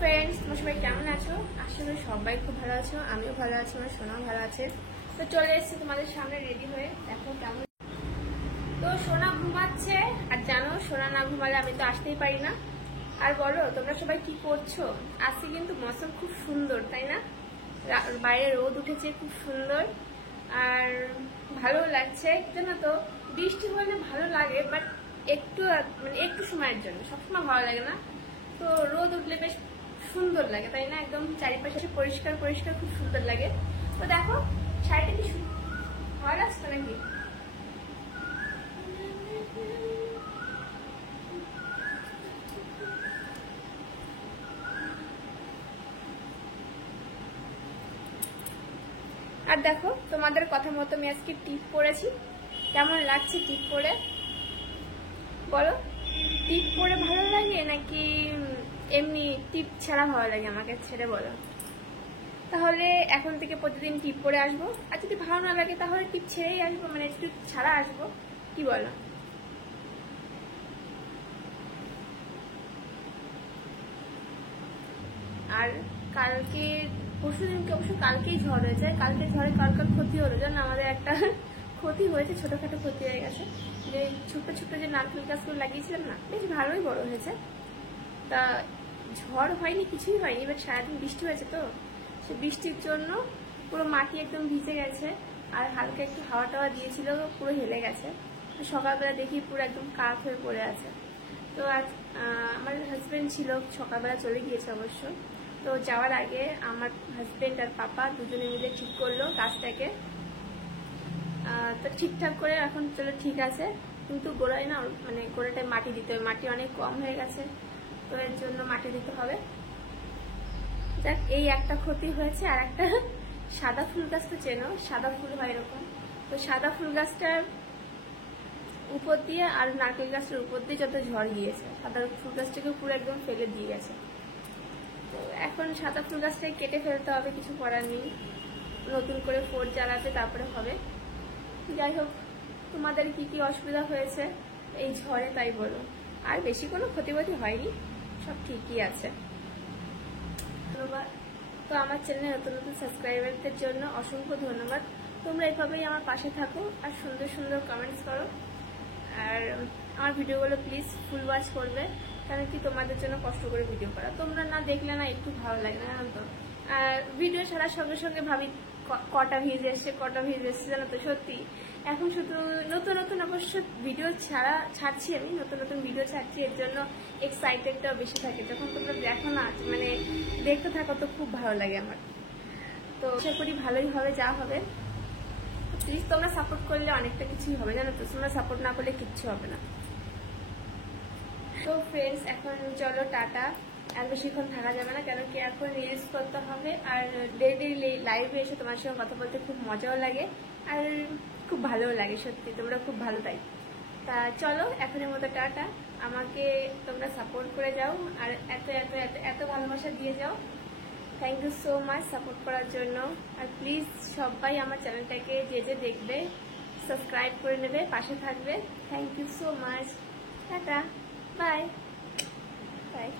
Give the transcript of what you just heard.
Friends, তোমরা সবাই কেমন আছো? আশা করি সবাই খুব ভালো আছো। আমিও ভালো আছি, আমার সোনাও ভালো আছে। তো চলে এসেছি তোমাদের সামনে রেডি হয়ে। দেখো কেমন। তো সোনা ঘুমাচ্ছে, আর জানো সোনা না ঘুমালে আমি তো আসতেই পারি না। আর বলো তোমরা সবাই কি করছো? আজকে কিন্তু মৌসুম খুব সুন্দর, তাই না? বাইরে রোদ উঠেছে খুব সুন্দর, আর ভালো লাগছে। জানো তো বৃষ্টি হলে ভালো লাগে, বাট একটু মানে একটু সময়ের জন্য, সবসময় ভালো লাগে না। তো রোদ উঠলে বেশ সুন্দর লাগে, তাই না? একদম চারিপাশে পরিষ্কার পরিষ্কার, খুব সুন্দর লাগে। তো দেখো শাড়িটা কি ভালো লাগছে নাকি? আর দেখো তোমাদের কথা মতো আমি আজকে টিপ পরেছি। কেমন লাগছে টিপ পরে বলো? টিপ পরে ভালো লাগে নাকি এমনি টিপ ছাড়া ভালো লাগে? আমাকে ছেড়ে বলো। তাহলে এখন থেকে প্রতিদিন টিপ পরে আসবো, আর যদি ভালো না লাগে তাহলে টিপ ছেড়েই আসবো, মানে টিপ ছাড়া আসবো। কি বলো? আর কালকে পরশুদিনকে অবশ্য কালকেই ঝড় হয়েছে। কালকে ঝড়ে কার ক্ষতি হলো জানো? আমাদের একটা ক্ষতি হয়েছে, ছোটখাটো ক্ষতি হয়ে গেছে। যে ছোট্ট ছোট্ট যে নারকেল গাছগুলো লাগিয়েছিলাম না, বেশ ভালোই বড় হয়েছে। তা ঝড় হয়নি, কিছুই হয়নি, এবার সারাদিন বৃষ্টি হয়েছে। তো সে বৃষ্টির জন্য পুরো মাটি একদম ভিজে গেছে, আর হালকা একটু হাওয়া টাওয়া দিয়েছিল, পুরো হেলে গেছে। সকালবেলা দেখি পুরো একদম কাক হয়ে পড়ে আছে। তো আজ আমার হাজব্যান্ড ছিল, সকালবেলা চলে গিয়েছে অবশ্য। তো যাওয়ার আগে আমার হাজব্যান্ড আর পাপা দুজনে মিলে ঠিক করলো গাছটাকে। তো ঠিকঠাক করে এখন চলো ঠিক আছে, কিন্তু গোড়ায় না মানে গোড়াটায় মাটি দিতে হবে, মাটি অনেক কম হয়ে গেছে, তো এর জন্য মাটি দিতে হবে। যাক, এই একটা ক্ষতি হয়েছে। আর একটা সাদা ফুল গাছ তো চেনো, সাদা ফুল হয় এরকম। তো সাদা ফুল গাছটার উপর দিয়ে আর নারকেল গাছটার উপর দিয়ে যত ঝড় গিয়েছে, সাদা ফুল গাছটাকে পুরো একদম ফেলে দিয়ে গেছে। তো এখন সাদা ফুল গাছটাকে কেটে ফেলতে হবে, কিছু করার নেই। নতুন করে ফোর জ্বালাতে তারপরে হবে। যাই হোক, তোমাদের কি কি অসুবিধা হয়েছে এই ঝড়ে তাই বলো। আর বেশি কোনো ক্ষতিবতি হয়নি, সব ঠিকই আছে। ধন্যবাদ। তো আমার চ্যানেলে নতুন নতুন সাবস্ক্রাইবারদের জন্য অসংখ্য ধন্যবাদ। তোমরা এভাবেই আমার পাশে থাকো আর সুন্দর সুন্দর কমেন্টস করো। আর আমার ভিডিওগুলো প্লিজ ফুল ওয়াচ করবে, কারণ কি তোমাদের জন্য কষ্ট করে ভিডিও করা, তোমরা না দেখলে না একটু ভালো লাগে না, জানো তো। আর ভিডিও ছাড়ার সঙ্গে সঙ্গে ভাবি কটা ভিউজ এসছে, কটা ভিউজ এসছে, জানো তো। সত্যি এখন শুধু নতুন নতুন অবশ্য ভিডিও ছাড়ছি, আমি নতুন নতুন ভিডিও ছাড়ছি, এর জন্য এক্সাইটেডটাও বেশি থাকে। যখন তোমরা দেখো না, মানে দেখতে থাকো, তো খুব ভালো লাগে আমার। তো আশা করি ভালোই হবে, যা হবে। প্লিজ তোমরা সাপোর্ট করলে অনেকটা কিছুই হবে, জানো তো। তোমরা সাপোর্ট না করলে কিচ্ছু হবে না। তো ফ্রেন্ডস, এখন চলো টাটা। আর বেশিক্ষণ থাকা যাবে না, কেন কি এখন রিলস করতে হবে। আর ডেইলি লাইভে এসে তোমার সঙ্গে কথা বলতে খুব মজাও লাগে, আর খুব ভালোও লাগে। সত্যি তোমরা খুব ভালো, তাই। তা চলো এখনের মতো টাটা। আমাকে তোমরা সাপোর্ট করে যাও, আর এত এত এত এত ভালোবাসা দিয়ে যাও। Thank you so much support করার জন্য। আর প্লিজ সবাই আমার চ্যানেলটাকে যে যে দেখবে সাবস্ক্রাইব করে নেবে, পাশে থাকবে। Thank you so much. টাটা, বাই বাই।